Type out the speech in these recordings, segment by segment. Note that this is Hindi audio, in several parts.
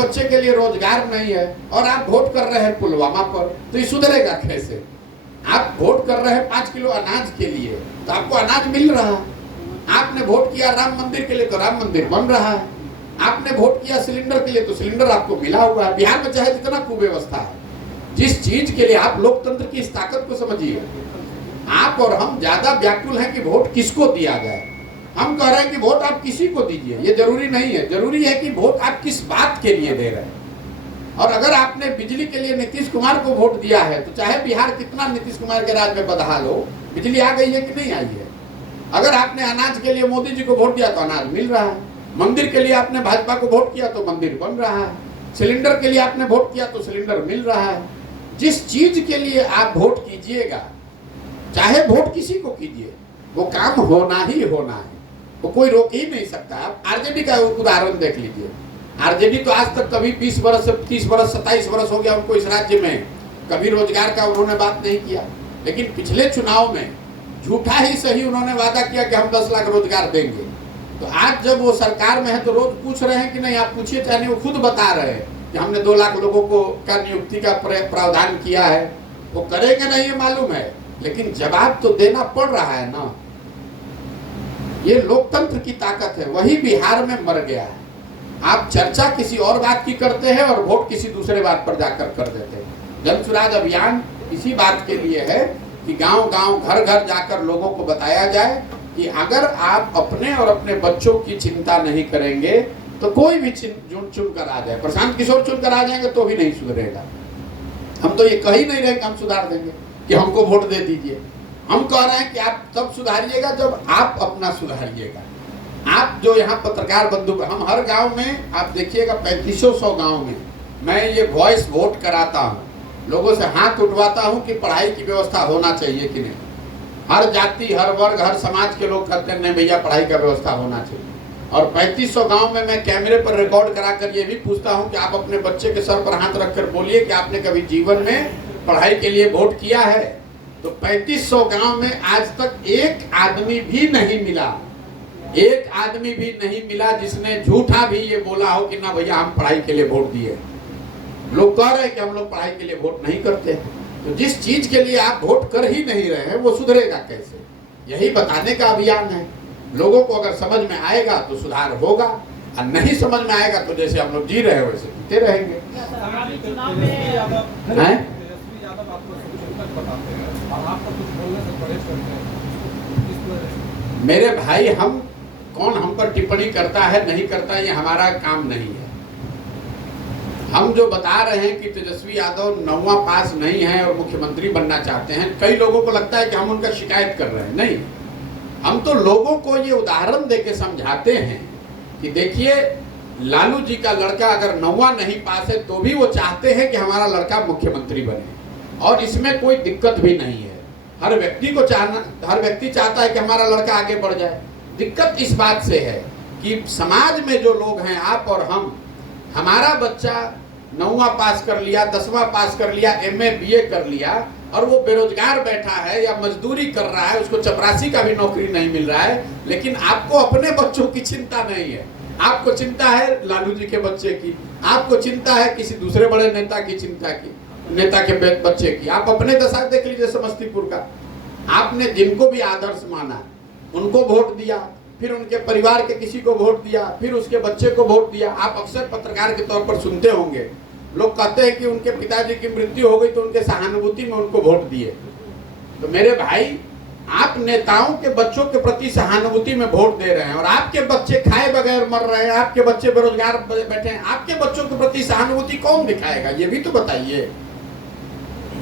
बच्चे के लिए रोजगार नहीं है और आप वोट कर रहे हैं पुलवामा पर, तो ये सुधरेगा कैसे? आप वोट कर रहे हैं 5 किलो अनाज के लिए, तो आपको अनाज मिल रहा है। आपने वोट किया राम मंदिर के लिए, तो राम मंदिर बन रहा है। आपने वोट किया सिलेंडर के लिए, तो सिलेंडर आपको मिला हुआ है। बिहार में चाहे जितना कुव्यवस्था है, जिस चीज के लिए आप लोकतंत्र की इस ताकत को समझिए। आप और हम ज्यादा व्याकुल हैं कि वोट किसको दिया जाए। हम कह रहे हैं कि वोट आप किसी को दीजिए, ये जरूरी नहीं है। जरूरी है कि वोट आप किस बात के लिए दे रहे हैं। और अगर आपने बिजली के लिए नीतीश कुमार को वोट दिया है, तो चाहे बिहार कितना नीतीश कुमार के राज में बदहाल हो, बिजली आ गई है कि नहीं आई है। अगर आपने अनाज के लिए मोदी जी को वोट दिया तो अनाज मिल रहा है। मंदिर के लिए आपने भाजपा को वोट किया तो मंदिर बन रहा है। सिलेंडर के लिए आपने वोट किया तो सिलेंडर मिल रहा है। जिस चीज के लिए आप वोट कीजिएगा, चाहे वोट किसी को कीजिए, वो काम होना ही होना है, वो कोई रोक ही नहीं सकता। आप आरजेडी का उदाहरण देख लीजिए। आरजेडी तो आज तक कभी 20 वर्ष से 30 वर्ष 27 वर्ष हो गया उनको इस राज्य में, कभी रोजगार का उन्होंने बात नहीं किया। लेकिन पिछले चुनाव में झूठा ही सही उन्होंने वादा किया कि हम 10 लाख रोजगार देंगे। तो आज जब वो सरकार में है तो रोज पूछ रहे हैं कि नहीं, आप पूछिए, चाहे वो खुद बता रहे हैं कि हमने 2 लाख लोगों को का नियुक्ति का प्रावधान किया है। वो करेंगे नहीं ये मालूम है, लेकिन जवाब तो देना पड़ रहा है ना। ये लोकतंत्र की ताकत है, वही बिहार में मर गया है। आप चर्चा किसी और बात की करते हैं और वोट किसी दूसरे बात पर जाकर कर देते हैं। जन सुराज अभियान इसी बात के लिए है कि गांव-गांव घर-घर जाकर लोगों को बताया जाए कि अगर आप अपने और अपने बच्चों की चिंता नहीं करेंगे तो कोई भी चुन कर आ जाए, प्रशांत किशोर चुन कर आ जाएंगे तो भी नहीं सुधरेगा। हम तो ये कह ही नहीं रहे कि हम सुधार देंगे, कि हमको वोट दे दीजिए। हम कह रहे हैं कि आप तब सुधारिएगा जब आप अपना सुधारिएगा। आप जो यहाँ पत्रकार बंधु, हम हर गांव में आप देखिएगा 3500 गांव में मैं ये वॉइस वोट कराता हूँ, लोगों से हाथ उठवाता हूँ कि पढ़ाई की व्यवस्था होना चाहिए कि नहीं। हर जाति, हर वर्ग, हर समाज के लोग कहते हैं नहीं भैया पढ़ाई का व्यवस्था होना चाहिए। और 3500 गांव में मैं कैमरे पर रिकॉर्ड कराकर ये भी पूछता हूँ कि आप अपने बच्चे के सर पर हाथ रखकर बोलिए कि आपने कभी जीवन में पढ़ाई के लिए वोट किया है। तो 3500 गांव में आज तक एक आदमी भी नहीं मिला, एक आदमी भी नहीं मिला जिसने झूठा भी ये बोला हो कि ना भैया हम पढ़ाई के लिए वोट दिए। लोग कह रहे हैं कि हम लोग पढ़ाई के लिए वोट नहीं करते। तो जिस चीज के लिए आप वोट कर ही नहीं रहे हैं वो सुधरेगा कैसे, यही बताने का अभियान है। लोगों को अगर समझ में आएगा तो सुधार होगा, और नहीं समझ में आएगा तो जैसे हम लोग जी रहे हैं वैसे जीते रहेंगे। मेरे भाई, हम कौन हम पर टिप्पणी करता है नहीं करता ये हमारा काम नहीं है। हम जो बता रहे हैं कि तेजस्वी यादव 9वां पास नहीं है और मुख्यमंत्री बनना चाहते हैं, कई लोगों को लगता है कि हम उनका शिकायत कर रहे हैं। नहीं, हम तो लोगों को ये उदाहरण देके समझाते हैं कि देखिए लालू जी का लड़का अगर 9वां नहीं पास है तो भी वो चाहते हैं कि हमारा लड़का मुख्यमंत्री बने, और इसमें कोई दिक्कत भी नहीं है। हर व्यक्ति चाहता है कि हमारा लड़का आगे बढ़ जाए। दिक्कत इस बात से है कि समाज में जो लोग हैं, आप और हम, हमारा बच्चा 9वां पास कर लिया, 10वां पास कर लिया, MA BA कर लिया और वो बेरोजगार बैठा है या मजदूरी कर रहा है, उसको चपरासी का भी नौकरी नहीं मिल रहा है, लेकिन आपको अपने बच्चों की चिंता नहीं है। आपको चिंता है लालू जी के बच्चे की, आपको चिंता है किसी दूसरे बड़े नेता की नेता के बच्चे की। आप अपने दशा देख लीजिए समस्तीपुर का। आपने जिनको भी आदर्श माना उनको वोट दिया, फिर उनके परिवार के किसी को वोट दिया, फिर उसके बच्चे को वोट दिया। आप अक्सर पत्रकार के तौर पर सुनते होंगे, लोग कहते हैं कि उनके पिताजी की मृत्यु हो गई तो उनके सहानुभूति में उनको वोट दिए। तो मेरे भाई, आप नेताओं के बच्चों के प्रति सहानुभूति में वोट दे रहे हैं और आपके बच्चे खाए बगैर मर रहे हैं, आपके बच्चे बेरोजगार बैठे हैं। आपके बच्चों के प्रति सहानुभूति कौन दिखाएगा? ये भी तो बताइए,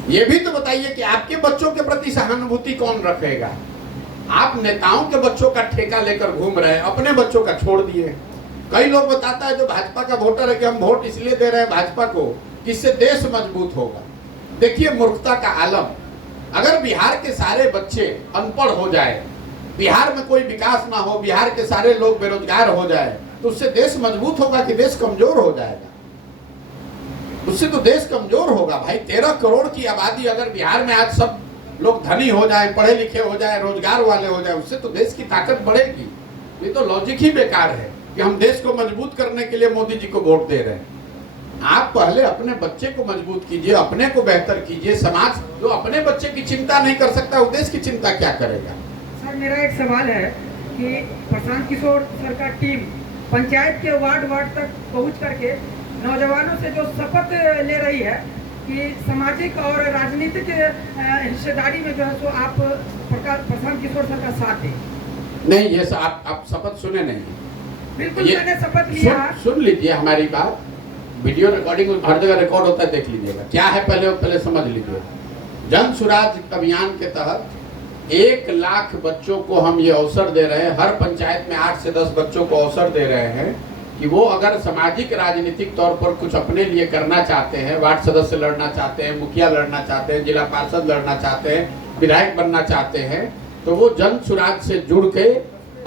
ये भी तो बताइए कि आपके बच्चों के प्रति सहानुभूति कौन रखेगा? आप नेताओं के बच्चों का ठेका लेकर घूम रहे हैं, अपने बच्चों का छोड़ दिए। कई लोग बताता है जो भाजपा का वोटर है कि हम वोट इसलिए दे रहे हैं भाजपा को कि इससे देश मजबूत होगा। देखिए मूर्खता का आलम। अगर बिहार के सारे बच्चे अनपढ़ हो जाए, बिहार में कोई विकास ना हो, बिहार के सारे लोग बेरोजगार हो जाए, तो उससे देश मजबूत होगा कि देश कमजोर हो जाएगा? उससे तो देश कमजोर होगा भाई। 13 करोड़ की आबादी अगर बिहार में आज सब लोग धनी हो जाए, पढ़े लिखे हो जाए, रोजगार वाले हो जाए, उससे तो देश की ताकत बढ़ेगी। ये तो लॉजिक ही बेकार है कि हम देश को मजबूत करने के लिए मोदी जी को वोट दे रहे हैं। आप पहले अपने बच्चे को मजबूत कीजिए, अपने को बेहतर कीजिए। समाज जो अपने बच्चे की चिंता नहीं कर सकता, वो देश की चिंता क्या करेगा? सर मेरा एक सवाल है कि प्रशांत किशोर सर का टीम पंचायत के वार्ड तक पहुंच करके नौजवानों से जो शपथ ले रही है कि सामाजिक और राजनीतिक हिस्सेदारी में जो है सो आप प्रशांत किशोर सर का साथ दें। नहीं, ये आप शपथ सुने नहीं? बिल्कुल मैंने शपथ लिया। सुन लीजिए हमारी बात, वीडियो रिकॉर्डिंग हर जगह रिकॉर्ड होता है, देख लीजिएगा क्या है। पहले समझ लीजिए। जन सुराज अभियान के तहत 1 लाख बच्चों को हम ये अवसर दे रहे हैं। हर पंचायत में 8 से 10 बच्चों को अवसर दे रहे हैं कि वो अगर सामाजिक राजनीतिक तौर पर कुछ अपने लिए करना चाहते हैं, वार्ड सदस्य लड़ना चाहते हैं, मुखिया लड़ना चाहते हैं, जिला पार्षद लड़ना चाहते हैं, विधायक बनना चाहते हैं, तो वो जन सुराज से जुड़ के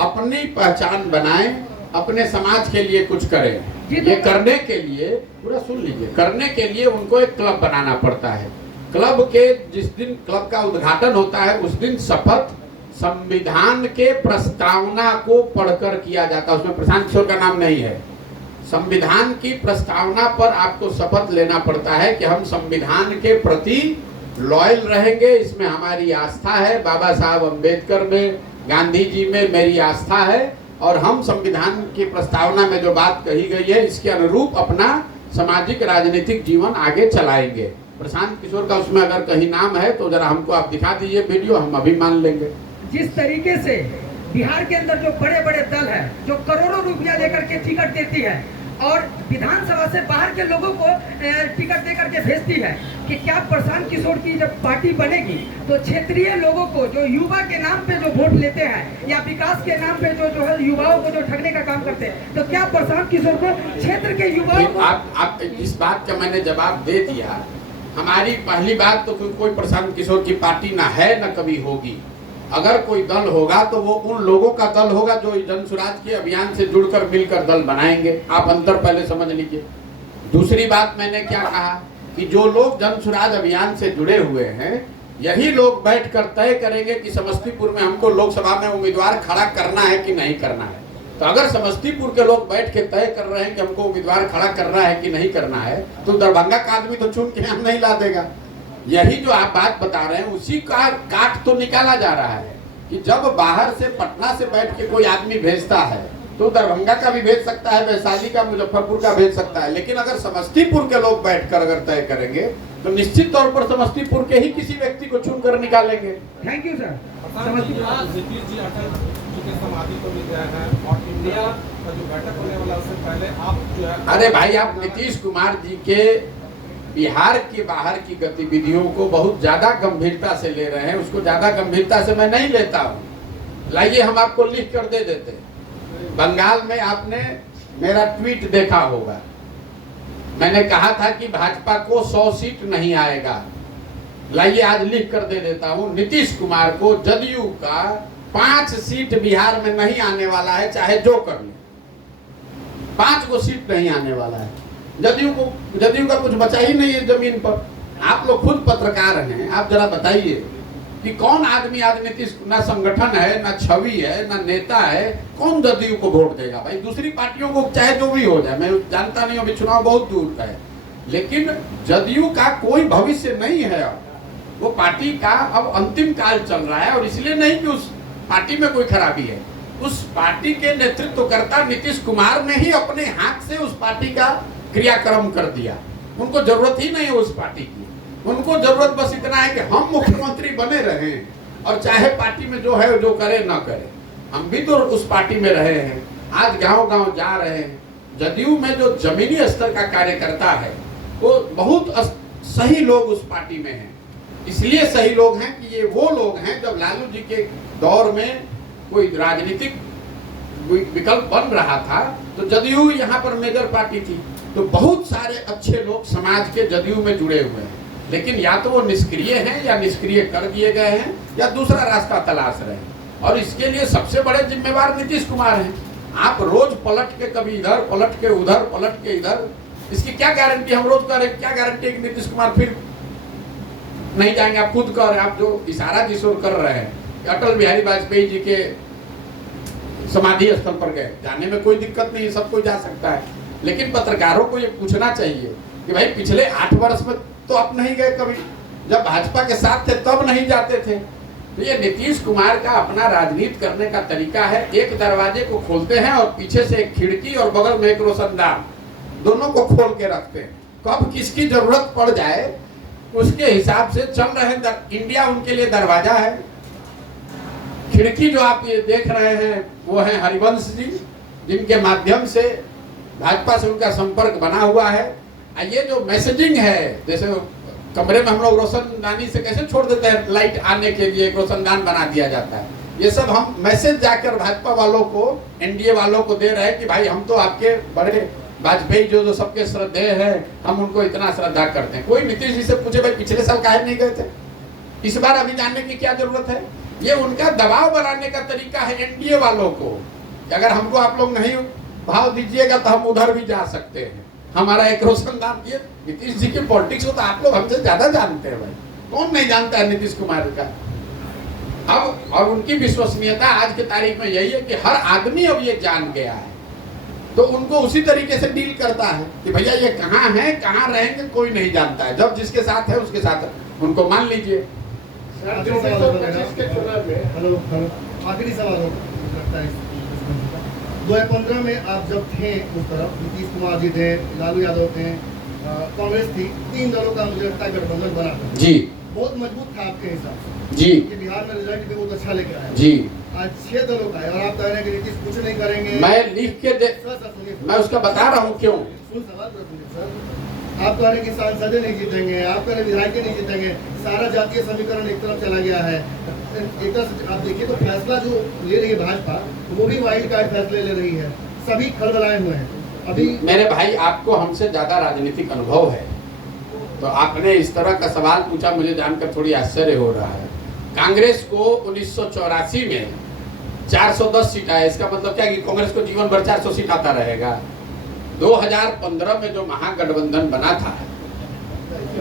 अपनी पहचान बनाएं, अपने समाज के लिए कुछ करें। ये करने के लिए, पूरा सुन लीजिए, करने के लिए उनको एक क्लब बनाना पड़ता है। क्लब के जिस दिन क्लब का उद्घाटन होता है उस दिन शपथ संविधान के प्रस्तावना को पढ़कर किया जाता है। उसमें प्रशांत किशोर का नाम नहीं है। संविधान की प्रस्तावना पर आपको शपथ लेना पड़ता है कि हम संविधान के प्रति लॉयल रहेंगे, इसमें हमारी आस्था है, बाबा साहब अम्बेडकर में, गांधी जी में मेरी आस्था है, और हम संविधान की प्रस्तावना में जो बात कही गई है इसके अनुरूप अपना सामाजिक राजनीतिक जीवन आगे चलाएंगे। प्रशांत किशोर का उसमें अगर कहीं नाम है तो जरा हमको आप दिखा दीजिए वीडियो, हम अभी मान लेंगे। जिस तरीके से बिहार के अंदर जो बड़े बड़े दल है जो करोड़ों रुपया लेकर के टिकट देती है और विधानसभा से बाहर के लोगों को टिकट देकर के भेजती है, कि क्या प्रशांत किशोर की जब पार्टी बनेगी तो क्षेत्रीय लोगों को जो युवा के नाम पे जो वोट लेते हैं या विकास के नाम पे जो है युवाओं को जो ठगने का काम करते हैं, तो क्या प्रशांत किशोर को क्षेत्र के युवाओं को आप इस बात का मैंने जवाब दे दिया। हमारी पहली बात तो कोई प्रशांत किशोर की पार्टी ना है ना कभी होगी। अगर कोई दल होगा तो वो उन लोगों का दल होगा जो जन सुराज के अभियान से जुड़कर मिलकर दल बनाएंगे। आप अंतर पहले समझ लीजिए। दूसरी बात मैंने क्या कहा कि जो लोग जन सुराज अभियान से जुड़े हुए हैं यही लोग बैठकर तय करेंगे कि समस्तीपुर में हमको लोकसभा में उम्मीदवार खड़ा करना है कि नहीं करना है। तो अगर समस्तीपुर के लोग बैठ के तय कर रहे हैं कि हमको उम्मीदवार खड़ा करना है कि नहीं करना है, तो दरभंगा का आदमी तो चुन के यहाँ नहीं ला देगा। यही जो आप बात बता रहे हैं उसी का काट तो निकाला जा रहा है कि जब बाहर से पटना से बैठ के कोई आदमी भेजता है तो दरभंगा का भी भेज सकता है, वैशाली का, मुजफ्फरपुर का भेज सकता है, लेकिन अगर समस्तीपुर के लोग बैठकर अगर तय करेंगे तो निश्चित तौर पर समस्तीपुर के ही किसी व्यक्ति को चुनकर निकालेंगे। Thank you sir. अरे भाई, आप नीतीश कुमार जी के बिहार के बाहर की गतिविधियों को बहुत ज्यादा गंभीरता से ले रहे हैं। उसको ज्यादा गंभीरता से मैं नहीं लेता हूँ। लाइए हम आपको लिख कर दे देते हैं। बंगाल में आपने मेरा ट्वीट देखा होगा, मैंने कहा था कि भाजपा को 100 सीट नहीं आएगा। लाइए आज लिख कर दे देता हूँ, नीतीश कुमार को जदयू का 5 सीट बिहार में नहीं आने वाला है, चाहे जो कर ले। 5 को सीट नहीं आने वाला है। जदयू का कुछ बचा ही नहीं है जमीन पर। आप लोग खुद पत्रकार हैं, आप जरा बताइए कि कौन आदमी आज नीतीश, ना संगठन है, ना छवि है, ना नेता है, कौन जदयू को वोट देगा? भाई दूसरी पार्टियों को चाहे जो भी हो जाए, मैं जानता नहीं, अभी चुनाव बहुत दूर का है, लेकिन जदयू का कोई भविष्य नहीं है। वो पार्टी का अब अंतिम काल चल रहा है, और इसलिए नहीं कि उस पार्टी में कोई खराबी है। उस पार्टी के नेतृत्वकर्ता नीतीश कुमार ने ही अपने हाथ से उस पार्टी का क्रियाक्रम कर दिया। उनको जरूरत ही नहीं है उस पार्टी की। उनको जरूरत बस इतना है कि हम मुख्यमंत्री बने रहें, और चाहे पार्टी में जो है जो करे ना करे। हम भी तो उस पार्टी में रहे हैं, आज गांव-गांव जा रहे हैं। जदयू में जो जमीनी स्तर का कार्यकर्ता है वो बहुत सही लोग उस पार्टी में हैं। इसलिए सही लोग हैं कि ये वो लोग हैं, जब लालू जी के दौर में कोई राजनीतिक विकल्प बन रहा था तो जदयू यहाँ पर मेजर पार्टी थी। तो बहुत सारे अच्छे लोग समाज के जदयू में जुड़े हुए हैं, लेकिन या तो वो निष्क्रिय हैं या निष्क्रिय कर दिए गए हैं या दूसरा रास्ता तलाश रहे हैं, और इसके लिए सबसे बड़े जिम्मेवार नीतीश कुमार हैं। आप रोज पलट के कभी इधर पलट के उधर पलट के इधर, इसकी क्या गारंटी? हम रोज करें, क्या गारंटी है कि नीतीश कुमार फिर नहीं जाएंगे? आप खुद कह रहे हैं, आप जो इशारा जिस ओर कर रहे हैं, अटल बिहारी वाजपेयी जी के समाधि स्थल पर गए, जाने में कोई दिक्कत नहीं, सब कोई जा सकता है। लेकिन पत्रकारों को ये पूछना चाहिए कि भाई पिछले 8 वर्ष में तो आप नहीं गए कभी, जब भाजपा के साथ थे तब नहीं जाते थे। तो ये नीतीश कुमार का अपना राजनीति करने का तरीका है, एक दरवाजे को खोलते हैं और पीछे से एक खिड़की और बगल में एक रोशनदान, दोनों को खोल के रखते हैं। कब किसकी जरूरत पड़ जाए उसके हिसाब से चल रहे। इंडिया उनके लिए दरवाजा है। खिड़की जो आप ये देख रहे हैं वो है हरिवंश जी, जिनके माध्यम से भाजपा से उनका संपर्क बना हुआ है। ये जो मैसेजिंग है, जैसे कमरे में हम लोग रोशनदानी से कैसे छोड़ देते हैं, लाइट आने के लिए एक रोशनदान बना दिया जाता है, ये सब हम मैसेज जाकर भाजपा वालों को, एनडीए वालों को दे रहे हैं कि भाई हम तो आपके बड़े वाजपेयी जो सबके श्रद्धेय है, हम उनको इतना श्रद्धा करते हैं। कोई नीतीश जी से पूछे भाई पिछले साल काहे नहीं गए थे, इस बार अभी जानने की क्या जरूरत है। ये उनका दबाव बनाने का तरीका है एनडीए वालों को, कि अगर हमको आप लोग नहीं भाव दीजिएगा तो हम उधर भी जा सकते हैं, हमारा एक रोशनदान। ये नीतीश जी की पॉलिटिक्स को तो आप लोग हमसे ज्यादा जानते हैं भाई, कौन नहीं जानता है नीतीश कुमार का। अब और उनकी विश्वसनीयता आज की तारीख में यही है कि हर आदमी अब ये जान गया है, तो उनको उसी तरीके से डील करता है कि भैया ये कहाँ है, कहाँ रहेंगे, कोई नहीं जानता है। जब जिसके साथ है उसके साथ है, उनको मान लीजिए। आखिरी सवाल लगता है 2015 में आप जब थे उस तरफ, नीतीश कुमार जी थे, लालू यादव थे, कांग्रेस थी, 3 दलों का मुझे लगता है गठबंधन बना था जी, बहुत मजबूत था आपके हिसाब से जी, कि बिहार में रिजल्ट भी बहुत अच्छा लेकर आया जी। आज 6 दलों का है और आप कह रहे हैं कि नीतीश कुछ नहीं करेंगे। मैं लिख के दे, सुनिए, मैं उसका बता रहा हूँ क्यों। सवाल सुनिए सर, आप कह रहे हैं कि सांसद नहीं जीतेंगे, आप कह रहे हैं विधायक नहीं जीतेंगे, सारा जातीय समीकरण एक तरफ चला गया है। एक तरफ से आप देखिए तो फैसला जो ले रही है भाजपा, वो भी वाइल्ड कार्ड फैसले ले रही है, सभी खलबलाए हुए हैं। अभी मेरे भाई आपको हमसे ज्यादा राजनीतिक अनुभव है, तो आपने इस तरह का सवाल पूछा, मुझे जानकर थोड़ी आश्चर्य हो रहा है। कांग्रेस को 1984 में 410 सीट आया, इसका मतलब क्या कि कांग्रेस को जीवन भर 400 सीट आता रहेगा। 2015 में जो महागठबंधन बना था,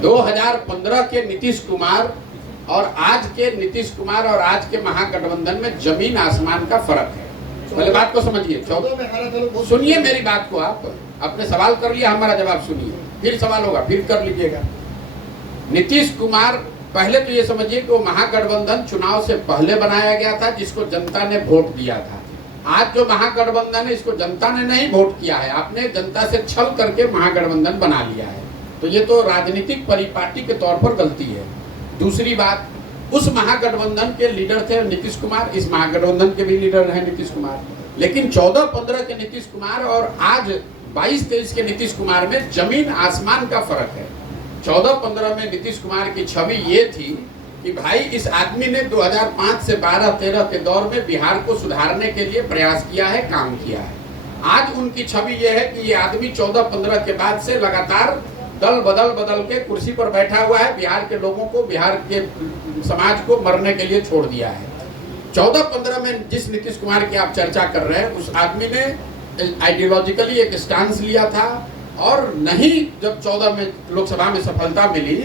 2015 के नीतीश कुमार और आज के नीतीश कुमार और आज के महागठबंधन में जमीन आसमान का फर्क है। पहले बात को समझिए, सुनिए मेरी बात को। आप अपने सवाल कर लिया, हमारा जवाब सुनिए, फिर सवाल होगा फिर कर लीजिएगा। नीतीश कुमार, पहले तो ये समझिए कि वो महागठबंधन चुनाव से पहले बनाया गया था, जिसको जनता ने वोट दिया था। आज जो महागठबंधन है, इसको जनता ने नहीं वोट किया है, आपने जनता से छल करके महागठबंधन बना लिया है। तो ये तो राजनीतिक परिपाटी के तौर पर गलती है। दूसरी बात, उस महागठबंधन के लीडर थे नीतीश कुमार, इस महागठबंधन के भी लीडर हैं नीतीश कुमार, लेकिन 14-15 के नीतीश कुमार और आज 22-23 के नीतीश कुमार में जमीन आसमान का फर्क है। 14-15 में नीतीश कुमार की छवि ये थी कि भाई इस आदमी ने 2005 से 12-13 के दौर में बिहार को सुधारने के लिए प्रयास किया है, काम किया है। आज उनकी छवि ये है कि ये आदमी 14-15 के बाद से लगातार दल बदल के कुर्सी पर बैठा हुआ है, बिहार के लोगों को, बिहार के समाज को मरने के लिए छोड़ दिया है। 14-15 में जिस नीतीश कुमार की आप चर्चा कर रहे हैं, उस आदमी ने आइडियोलॉजिकली एक स्टांस लिया था, और नहीं जब 14 में लोकसभा में सफलता मिली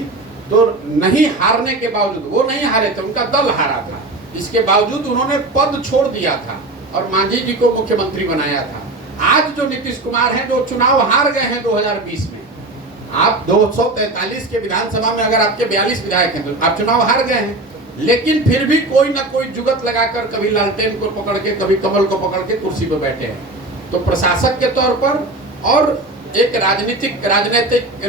तो नहीं हारने के बावजूद, वो नहीं हारे थे, उनका दल हारा था, इसके बावजूद उन्होंने पद छोड़ दिया था और मांझी जी को मुख्यमंत्री बनाया था। आज जो नीतीश कुमार हैं, जो चुनाव हार गए हैं 2020 में, आप 243 के विधानसभा में अगर आपके 42 विधायक हैं तो आप चुनाव हार गए हैं, लेकिन फिर भी कोई ना कोई जुगत लगाकर कभी लालटेन को पकड़ के, कभी कमल को पकड़ के कुर्सी पर बैठे हैं। तो प्रशासक के तौर पर और एक राजनीतिक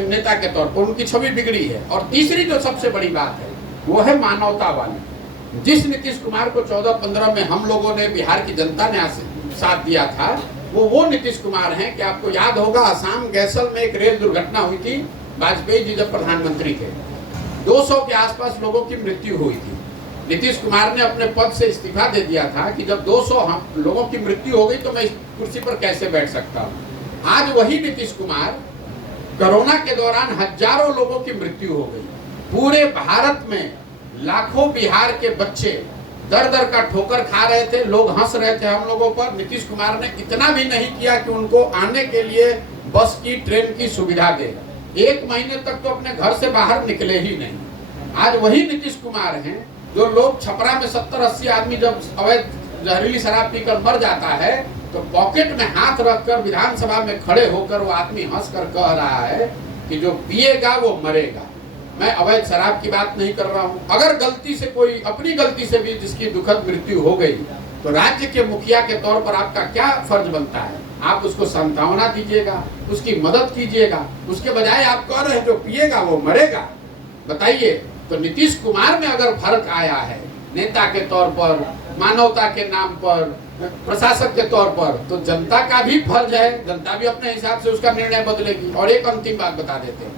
नेता के तौर पर उनकी छवि बिगड़ी है। और तीसरी जो सबसे बड़ी बात है वो है मानवता वाली। जिस नीतीश कुमार को 14-15 में हम लोगों ने, बिहार की जनता ने साथ दिया था, वो नीतीश कुमार हैं कि आपको याद होगा असम गैसल में एक रेल दुर्घटना हुई थी, वाजपेयी जी जब प्रधानमंत्री थे, 200 के आसपास लोगों की मृत्यु हुई थी। नीतीश कुमार ने अपने पद से इस्तीफा दे दिया था कि जब 200 लोगों की मृत्यु हो गई तो मैं इस कुर्सी पर कैसे बैठ सकता हूँ। आज वही नीतीश कुमार, कोरोना के दौरान हजारों लोगों की मृत्यु हो गई, पूरे भारत में लाखों बिहार के बच्चे दर दर का ठोकर खा रहे थे, लोग हंस रहे थे हम लोगों पर। नीतीश कुमार ने इतना भी नहीं किया कि उनको आने के लिए बस की, ट्रेन की सुविधा दे। 1 महीने तक तो अपने घर से बाहर निकले ही नहीं। आज वही नीतीश कुमार हैं जो लोग छपरा में 70-80 आदमी जब अवैध जहरीली शराब पीकर मर जाता है तो पॉकेट में हाथ रखकर विधानसभा में खड़े होकर वो आदमी हंसकर कह रहा है कि जो पिएगा वो मरेगा। मैं अवैध शराब की बात नहीं कर रहा हूँ। अगर गलती से कोई अपनी गलती से भी जिसकी दुखद मृत्यु हो गई तो राज्य के मुखिया के तौर पर आपका क्या फर्ज बनता है? आप उसको सांत्वना दीजिएगा, उसकी मदद कीजिएगा। उसके बजाय आप कह रहे हैं जो पिएगा वो मरेगा। बताइए, तो नीतीश कुमार में अगर फर्क आया है नेता के तौर पर, मानवता के नाम पर, प्रशासक के तौर पर, तो जनता का भी फर्ज है, जनता भी अपने हिसाब से उसका निर्णय बदलेगी। और एक अंतिम बात बता देते हैं,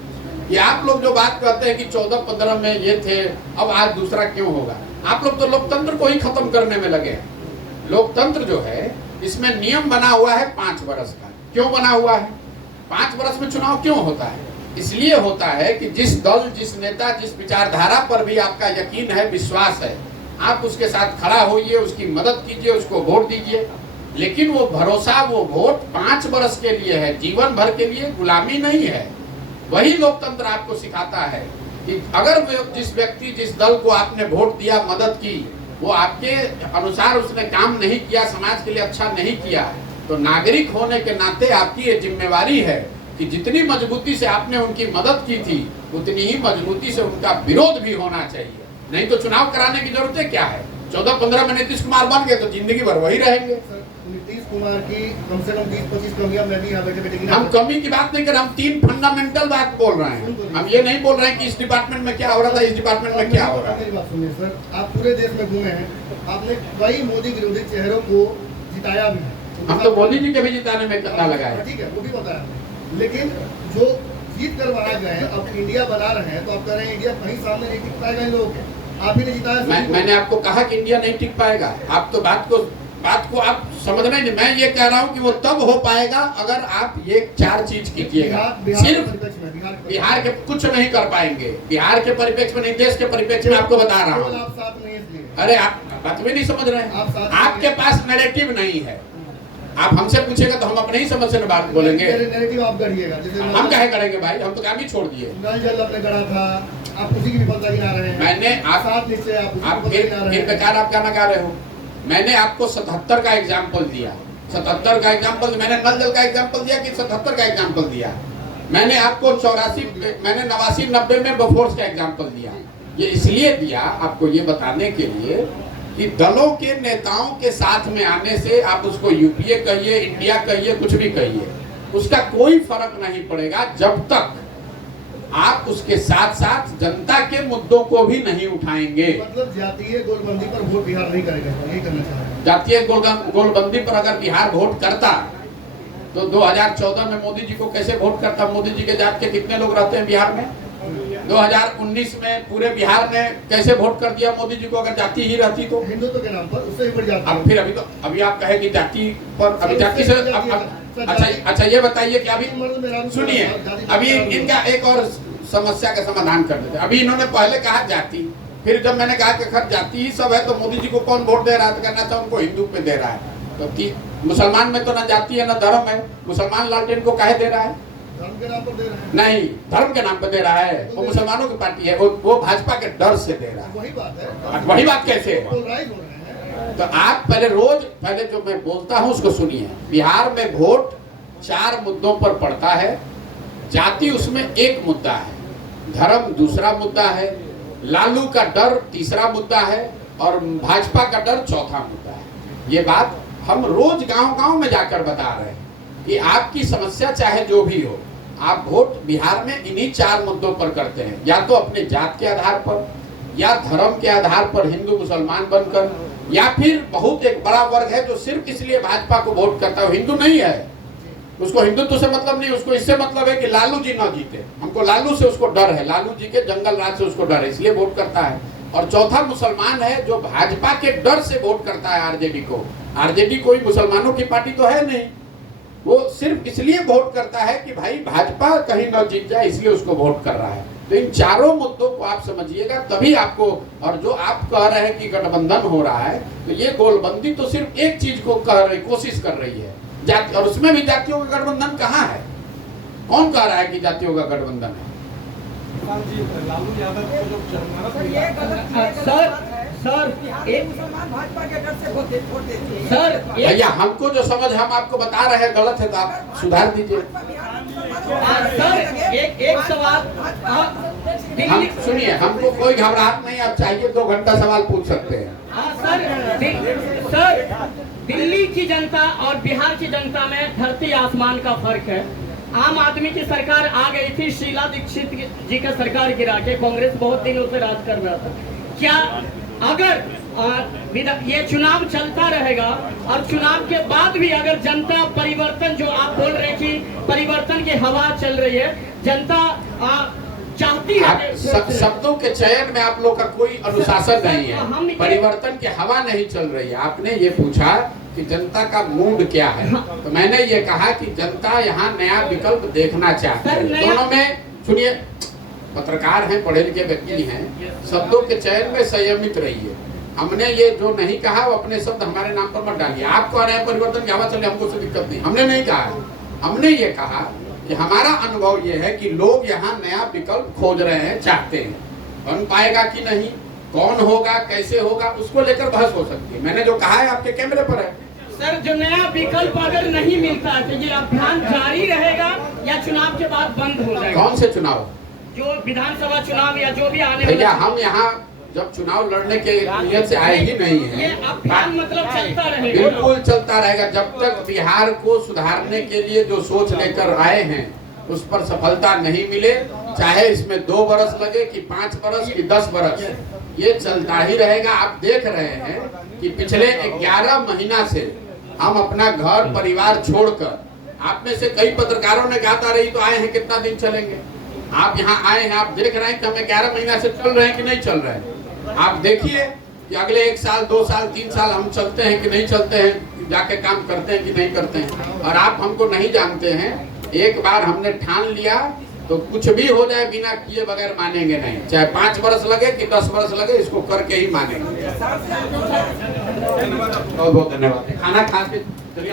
ये आप लोग जो बात करते हैं कि 14-15 में ये थे, अब आज दूसरा क्यों होगा? आप लोग तो लोकतंत्र को ही खत्म करने में लगे हैं। लोकतंत्र जो है इसमें नियम बना हुआ है 5 वर्ष का। क्यों बना हुआ है? 5 वर्ष में चुनाव क्यों होता है? इसलिए होता है कि जिस दल, जिस नेता, जिस विचारधारा पर भी आपका यकीन है, विश्वास है, आप उसके साथ खड़ा होइए, उसकी मदद कीजिए, उसको वोट दीजिए। लेकिन वो भरोसा, वो वोट 5 वर्ष के लिए है, जीवन भर के लिए गुलामी नहीं है। वही लोकतंत्र आपको सिखाता है कि अगर जिस व्यक्ति, जिस दल को आपने वोट दिया, मदद की, वो आपके अनुसार उसने काम नहीं किया, समाज के लिए अच्छा नहीं किया, तो नागरिक होने के नाते आपकी ये जिम्मेवारी है कि जितनी मजबूती से आपने उनकी मदद की थी उतनी ही मजबूती से उनका विरोध भी होना चाहिए। नहीं तो चुनाव कराने की जरूरत क्या है? 14-15 में नीतीश कुमार बन गए तो जिंदगी भर वही रहेंगे। नीतीश कुमार की कम से कम 20-25 कमियां मैं भी यहाँ बैठे हम कमी की बात नहीं कर रहे, हम 3 फंडामेंटल बात बोल रहे हैं। हम ये नहीं बोल रहे हैं कि इस डिपार्टमेंट में क्या हो रहा था, इस डिपार्टमेंट में क्या हो रहा है। मेरी बात सुनिए सर, आप पूरे देश में घूमे हैं, आपने कई मोदी विरोधी चेहरों को जिताया भी है। हम तो मोदी जी के भी जिताने में करना लगाए, ठीक है, वो भी बताया, लेकिन जो जीत कर वहां गए, अब इंडिया बना रहे हैं, तो आप कह रहे हैं इंडिया कहीं सामने नहीं टिक पाएगा इन लोगों के। आप ही ने जिताया। मैंने आपको कहा कि इंडिया नहीं टिक पाएगा। आप तो बात को आप समझ रहे हैं। मैं ये कह रहा हूँ कि वो तब हो पाएगा अगर आप ये 4 चीज कीजिएगा। सिर्फ बिहार के कुछ नहीं कर पाएंगे, बिहार के परिप्रेक्ष्य में नहीं, देश के परिप्रेक्ष्य में आपको बता रहा हूँ। अरे आप बात भी नहीं समझ रहे हैं, आपके पास नैरेटिव नहीं है। आप हमसे पूछेगा तो हम अपने ही समझ से बात बोलेंगे। आप गढ़िएगा, हम क्या करेंगे भाई, हम तो काम ही छोड़ दिए। नल जल आपने गढ़ा था, आप उसी की विफलता गिना रहे हैं। मैंने आप फिर बेकार आप क्या गा रहे हो। मैंने आपको 77 का एग्जाम्पल दिया, 77 का एग्जाम्पल, मैंने नल जल का एग्जाम्पल दिया कि 77 का एग्जाम्पल दिया। मैंने आपको 89-90 में बफोर्स का एग्जाम्पल दिया। ये इसलिए दिया आपको ये बताने के लिए कि दलों के नेताओं के साथ में आने से आप उसको यूपीए कहिए, इंडिया कहिए, कुछ भी कहिए, उसका कोई फर्क नहीं पड़ेगा जब तक आप उसके साथ साथ जनता के मुद्दों को भी नहीं उठाएंगे। मतलब जातीय गोलबंदी पर वोट बिहार नहीं करेगा, यही करना चाह रहे हैं। जातीय गोलबंदी पर अगर बिहार वोट करता तो 2014 में मोदी जी को कैसे वोट करता? मोदी जी के जात के कितने लोग रहते हैं बिहार में? 2019 में पूरे बिहार ने कैसे वोट कर दिया मोदी जी को अगर जाति ही रहती तो? हिंदुत्व के नाम पर उससे ही बढ़ जाता। अब फिर अभी आप कहे कि जाति पर, अभी जाति से अच्छा ये बताइए कि अभी सुनिए, अभी इनका एक और समस्या का समाधान कर देते। अभी इन्होंने पहले कहा जाति, फिर जब मैंने कहा कि खैर जाति ही सब है तो मोदी जी को कौन वोट दे रहा है? तो कहना था उनको हिंदू पे दे रहा है। तो मुसलमान में तो ना जाति है ना धर्म है, मुसलमान लालटेन को काहे दे रहा है? धर्म के नाम पर दे रहा है। नहीं, धर्म के नाम पर दे रहा है। वो मुसलमानों की पार्टी है, वो भाजपा के डर से दे रहा है। वही बात है। वही बात कैसे है? तो आप पहले जो मैं बोलता हूँ उसको सुनिए। बिहार में वोट 4 मुद्दों पर पड़ता है, जाति उसमें एक मुद्दा है, धर्म दूसरा मुद्दा है, लालू का डर तीसरा मुद्दा है और भाजपा का डर चौथा मुद्दा है। ये बात हम रोज गांव-गांव में जाकर बता रहे हैं कि आपकी समस्या चाहे जो भी हो, आप वोट बिहार में इन्हीं 4 मुद्दों पर करते हैं, या तो अपने जात के आधार पर, या धर्म के आधार पर हिंदू मुसलमान बनकर, या फिर बहुत एक बड़ा वर्ग है जो सिर्फ इसलिए भाजपा को वोट करता है, हिंदू नहीं है, उसको हिंदुत्व से मतलब नहीं, उसको इससे मतलब है कि लालू जी ना जीते, हमको लालू से उसको डर है, लालू जी के जंगल राज से उसको डर है, इसलिए वोट करता है। और चौथा मुसलमान है जो भाजपा के डर से वोट करता है आरजेडी को। आरजेडी कोई मुसलमानों की पार्टी तो है नहीं, वो सिर्फ इसलिए वोट करता है कि भाई भाजपा कहीं न जीत जाए, इसलिए उसको वोट कर रहा है। तो इन 4 मुद्दों को आप समझिएगा, तभी आपको, और जो आप कह रहे हैं कि गठबंधन हो रहा है, तो ये गोलबंदी तो सिर्फ एक चीज को कोशिश कर रही है, जाति, और उसमें भी जातियों का गठबंधन कहाँ है? कौन कह रहा है कि जातियों का गठबंधन है? लालू यादव को जो सर एक मुसलमान भाजपा के डर से वोट देती है सर। भैया हमको जो समझ हम आपको बता रहे हैं गलत है तो आप सुधार दीजिए। सर एक सवाल हम सुनिए, हमको कोई घबराहट नहीं, आप चाहिए 2 घंटा सवाल पूछ सकते हैं। सर दिल्ली की जनता और बिहार की जनता में धरती आसमान का फर्क है। आम आदमी की सरकार आ गई थी, शीला दीक्षित जी का सरकार गिरा के कांग्रेस बहुत दिनों से राज कर रहा था। क्या अगर ये चुनाव चलता रहेगा और चुनाव के बाद भी अगर जनता परिवर्तन, जो आप बोल रहे हैं कि परिवर्तन की हवा चल रही है, जनता चाहती है, शब्दों के चयन में आप लोग का कोई अनुशासन नहीं है। परिवर्तन की हवा नहीं चल रही है। आपने ये पूछा कि जनता का मूड क्या है, तो मैंने ये कहा कि जनता यहाँ नया विकल्प देखना चाहती है। दोनों में सुनिए, पत्रकार हैं, पढ़े लिखे व्यक्ति हैं, शब्दों के चयन में संयमित रहिए। हमने ये जो नहीं कहा वो अपने शब्द हमारे नाम पर मत डालिए। आप कह रहे हैं परिवर्तन की हवा चले, हमको कोई दिक्कत नहीं, हमने नहीं कहा। हमने ये कहा कि हमारा अनुभव ये है कि लोग यहाँ नया विकल्प खोज रहे हैं, चाहते हैं। बन पाएगा कि नहीं, कौन होगा, कैसे होगा, उसको लेकर बहस हो सकती है। मैंने जो कहा है आपके कैमरे पर है। सर जो नया विकल्प अगर नहीं मिलता है तो ये अभियान जारी रहेगा या चुनाव के बाद बंद हो जाएगा? कौन से चुनाव? जो विधानसभा चुनाव या जो भी आने भैया हम यहाँ जब चुनाव लड़ने के नियत से आए ही नहीं है। ये अभियान मतलब चलता रहेगा? बिल्कुल चलता रहेगा। जब तक बिहार को सुधारने के लिए जो सोच लेकर आए हैं उस पर सफलता नहीं मिले, चाहे इसमें 2 बरस लगे कि 5 बरस कि 10 बरस, ये चलता ही रहेगा। आप देख रहे हैं कि पिछले 11 महीना से हम अपना घर परिवार छोड़कर, आप में से कई पत्रकारों ने गाता रही तो आए हैं, कितना दिन चलेंगे? आप यहाँ आए हैं, आप देख रहे हैं कि हम 11 महीना से चल रहे हैं कि नहीं चल रहे हैं। आप देखिए कि अगले 1 साल 2 साल 3 साल हम चलते हैं कि नहीं चलते हैं, जाके काम करते हैं कि नहीं करते हैं। और आप हमको नहीं जानते हैं। एक बार हमने ठान लिया तो कुछ भी हो जाए बिना किए बगैर मानेंगे नहीं, चाहे 5 बरस लगे कि 10 बरस लगे, इसको करके ही मानेंगे। बहुत बहुत धन्यवाद। खाना खा के